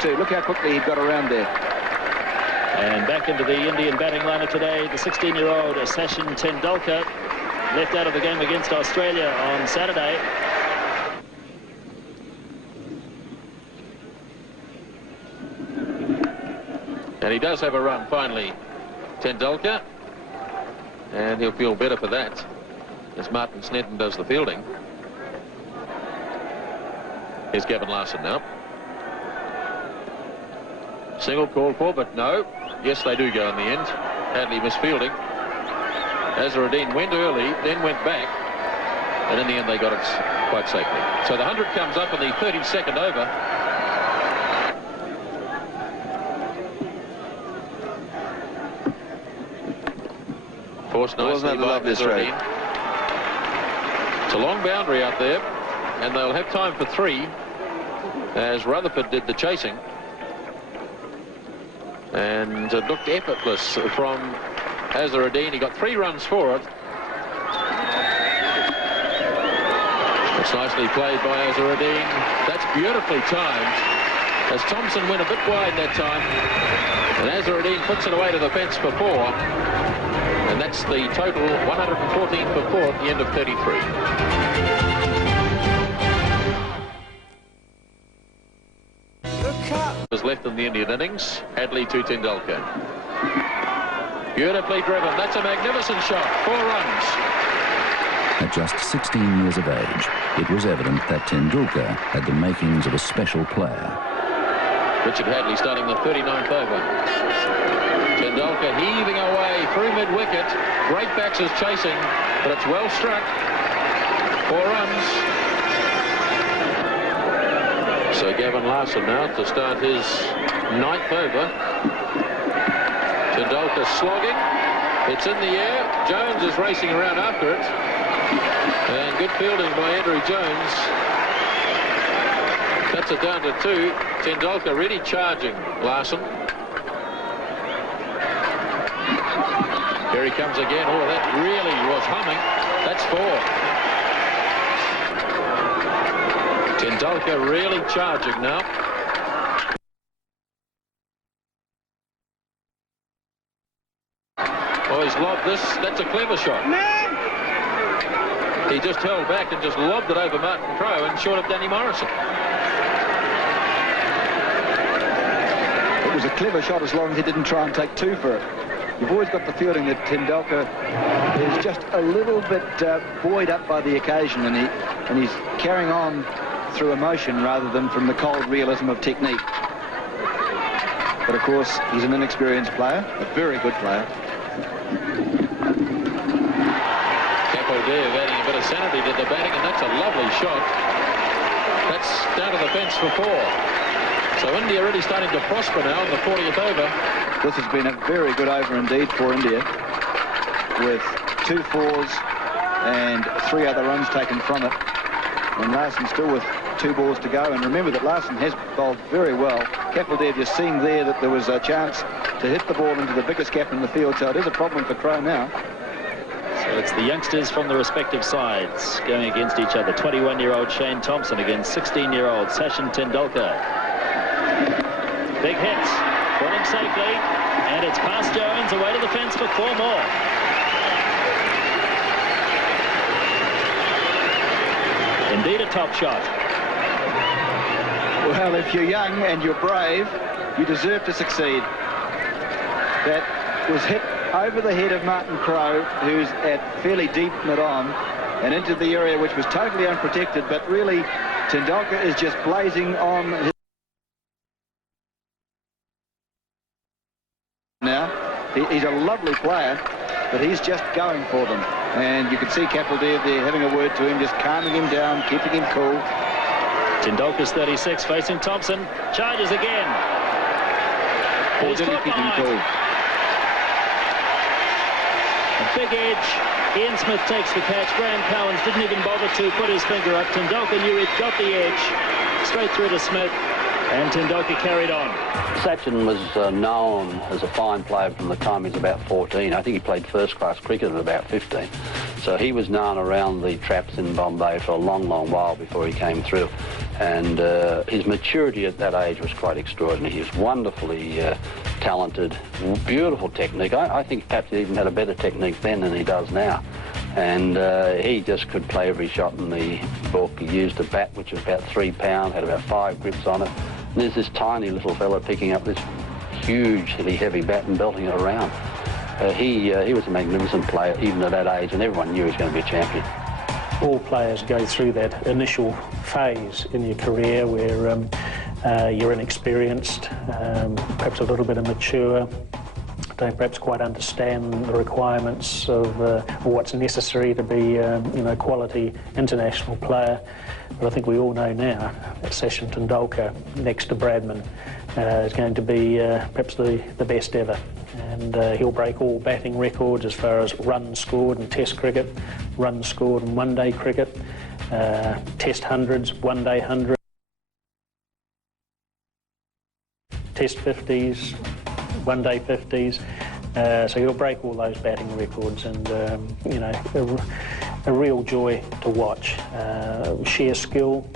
Too. Look how quickly he got around there. And back into the Indian batting lineup today, the 16-year-old Sachin Tendulkar, left out of the game against Australia on Saturday. And he does have a run finally, Tendulkar, and he'll feel better for that as Martin Snedden does the fielding. Here's Gavin Larson now. Single called for, but no. Yes, they do go in the end. Hadley misfielding. Azharuddin went early, then went back, and in the end they got it quite safely. So the 100 comes up in the 32nd over. Forced nicely by Azharuddin. It's a long boundary out there, and they'll have time for 3, as Rutherford did the chasing. And it looked effortless from Azharuddin. He got 3 runs for it. It's nicely played by Azharuddin. That's beautifully timed, as Thompson went a bit wide that time. And Azharuddin puts it away to the fence for 4. And that's the total, 114 for 4 at the end of 33. Was left in the Indian innings. Hadley to Tendulkar. Beautifully driven. That's a magnificent shot. 4 runs. At just 16 years of age, it was evident that Tendulkar had the makings of a special player. Richard Hadley starting the 39th over. Tendulkar heaving away through mid-wicket. Great backs is chasing, but it's well struck. 4 runs. So Gavin Larson now to start his 9th over. Tendulkar slogging. It's in the air. Jones is racing around after it. And good fielding by Andrew Jones. Cuts it down to 2. Tendulkar really charging Larson. Here he comes again. Oh, that really was humming. That's 4. Tendulkar really charging now. Oh, he's lobbed this. That's a clever shot. He just held back and just lobbed it over Martin Crowe and short of Danny Morrison. It was a clever shot as long as he didn't try and take 2 for it. You've always got the feeling that Tendulkar is just a little bit buoyed up by the occasion, and he's carrying on through emotion rather than from the cold realism of technique. But of course, he's an inexperienced player, a very good player. Capodeo adding a bit of sanity to the batting, and that's a lovely shot. That's down to the fence for 4. So India really starting to prosper now in the 40th over. This has been a very good over indeed for India, with 2 4s and 3 other runs taken from it. And Larson still with 2 balls to go. And remember that Larson has bowled very well. Capaldev just seeing there that there was a chance to hit the ball into the biggest gap in the field. So it is a problem for Crowe now. So it's the youngsters from the respective sides going against each other. 21-year-old Shane Thompson against 16-year-old Sachin Tendulkar. Big hits. Falling safely. And it's past Jones, away to the fence for 4 more. Indeed a top shot. Well, if you're young and you're brave, you deserve to succeed. That was hit over the head of Martin Crowe, who's at fairly deep mid-on, and into the area which was totally unprotected, but really Tendulkar is just blazing on his... Now, he's a lovely player, but he's just going for them. And you can see Capaldev there having a word to him, just calming him down, keeping him cool. Tendulkar's 36, facing Thompson. Charges again. Or did he keep him cool? A big edge. Ian Smith takes the catch. Graham Cowans didn't even bother to put his finger up. Tendulkar knew he'd got the edge. Straight through to Smith. And Tendulkar carried on. Sachin was known as a fine player from the time he was about 14. I think he played first-class cricket at about 15. So he was known around the traps in Bombay for a long, long while before he came through. And his maturity at that age was quite extraordinary. He was wonderfully talented, beautiful technique. I think perhaps he even had a better technique then than he does now. And he just could play every shot in the book. He used a bat which was about 3 pounds, had about 5 grips on it. And there's this tiny little fella picking up this hugely heavy bat and belting it around. He was a magnificent player even at that age, and everyone knew he was going to be a champion. All players go through that initial phase in your career where you're inexperienced, perhaps a little bit immature, don't perhaps quite understand the requirements of what's necessary to be a quality international player. But I think we all know now that Sachin Tendulkar, next to Bradman, is going to be perhaps the best ever. And he'll break all batting records as far as runs scored in Test cricket, runs scored in one-day cricket, Test hundreds, one-day hundreds, Test 50s, one-day 50s. So he'll break all those batting records, and a real joy to watch. Sheer skill,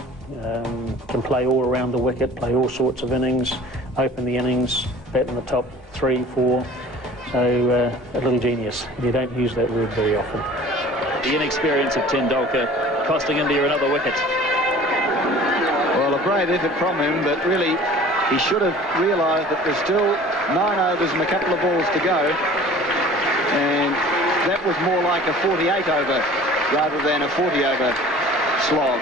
can play all around the wicket, play all sorts of innings, open the innings, bat in the top 3, 4. So a little genius. You don't use that word very often. The inexperience of Tendulkar costing India another wicket. Well, a brave effort from him, but really he should have realised that there's still 9 overs and a couple of balls to go, and that was more like a 48 over rather than a 40 over slog.